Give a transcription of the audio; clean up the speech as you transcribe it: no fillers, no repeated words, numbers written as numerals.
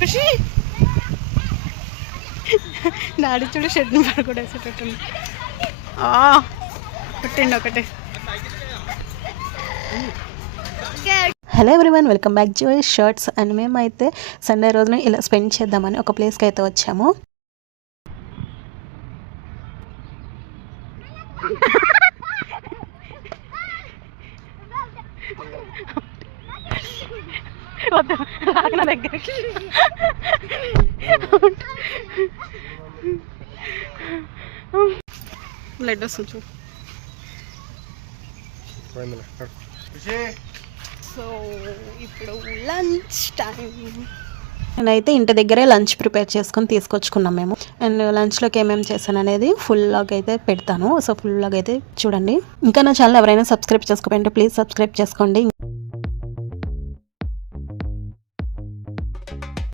ఖుషి daddy చూడు షెడ్ని పడుకోడేసేటట్టుంది. పుట్టిండి ఒకటే. Hello everyone, welcome back to shirts. And మేమైతే సండే రోజున ఇలా స్పెండ్ చేద్దామని ఒక ప్లేస్కి అయితే వచ్చాము. నా దగ్గరికి బ్లడ్ వస్తుంది చూ. సో ఇప్పుడు లంచ్ టైం. నేనైతే ఇంటి దగ్గరే లంచ్ ప్రిపేర్ చేసుకొని తీసుకొచ్చుకున్నాం మేము. అండ్ లంచ్లోకి ఏమేమి చేశాను అనేది ఫుల్ లాగ్ అయితే పెడతాను. సో ఫుల్ లాగ్ అయితే చూడండి. ఇంకా నా ఛానల్ ఎవరైనా సబ్స్క్రైబ్ చేసుకోకపోతే ప్లీజ్ సబ్స్క్రైబ్ చేసుకోండి.